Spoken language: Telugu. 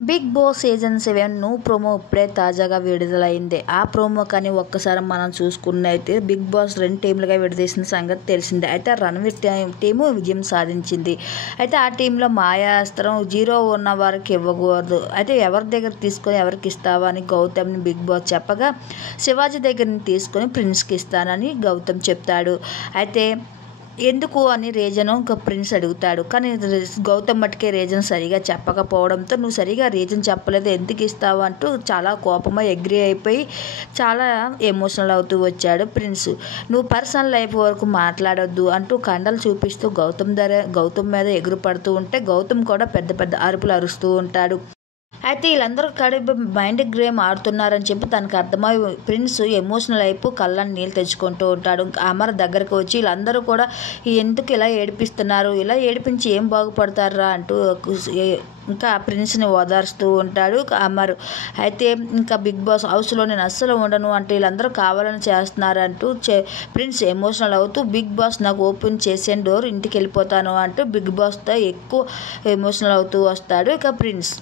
బిగ్ బాస్ సీజన్ 7 ప్రోమో ఇప్పుడే తాజాగా విడుదలైంది. ఆ ప్రోమో కానీ ఒక్కసారి మనం చూసుకున్నైతే బిగ్ బాస్ 2 టీంలుగా విడదీసిన సంగతి తెలిసిందే. అయితే రణవీర్ టీము విజయం సాధించింది. అయితే ఆ టీంలో మాయాస్త్రం 0 ఉన్న వారికి ఇవ్వకూడదు. అయితే ఎవరి దగ్గర తీసుకొని ఎవరికి ఇస్తావా అని గౌతమ్ని బిగ్ బాస్ చెప్పగా, శివాజీ దగ్గర తీసుకొని ప్రిన్స్కి ఇస్తానని గౌతమ్ చెప్తాడు. అయితే ఎందుకు అని రీజను ప్రిన్స్ అడుగుతాడు. కానీ గౌతమ్ మట్టుకే రీజన్ సరిగా చెప్పకపోవడంతో, నువ్వు సరిగా రీజన్ చెప్పలేదు ఎందుకు ఇస్తావు అంటూ చాలా కోపమై అగ్రి అయిపోయి చాలా ఎమోషనల్ అవుతూ వచ్చాడు ప్రిన్స్. నువ్వు పర్సనల్ లైఫ్ వరకు మాట్లాడొద్దు అంటూ కండలు చూపిస్తూ గౌతమ్ మీద ఎగురు పడుతూ ఉంటే, గౌతమ్ కూడా పెద్ద పెద్ద అరుపులు అరుస్తూ ఉంటాడు. అయితే వీళ్ళందరూ కలిపి మైండ్ గేమ్ ఆడుతున్నారని చెప్పి తనకు అర్థమై ప్రిన్స్ ఎమోషనల్ అయిపో కళ్ళని నీళ్ళు తెచ్చుకుంటూ ఉంటాడు. అమర్ దగ్గరకు వచ్చి వీళ్ళందరూ కూడా ఎందుకు ఇలా ఏడిపిస్తున్నారు, ఇలా ఏడిపించి ఏం బాగుపడతారా అంటూ ఇంకా ప్రిన్స్ని ఓదార్స్తూ ఉంటాడు అమర్. అయితే ఇంకా బిగ్ బాస్ హౌస్లో నేను అస్సలు ఉండను అంటే వీళ్ళందరూ కావాలని చేస్తున్నారు అంటూ ప్రిన్స్ ఎమోషనల్ అవుతూ, బిగ్ బాస్ నాకు ఓపెన్ చేసిన డోర్ ఇంటికి వెళ్ళిపోతాను అంటూ బిగ్ బాస్తో ఎక్కువ ఎమోషనల్ అవుతూ వస్తాడు ఇక ప్రిన్స్.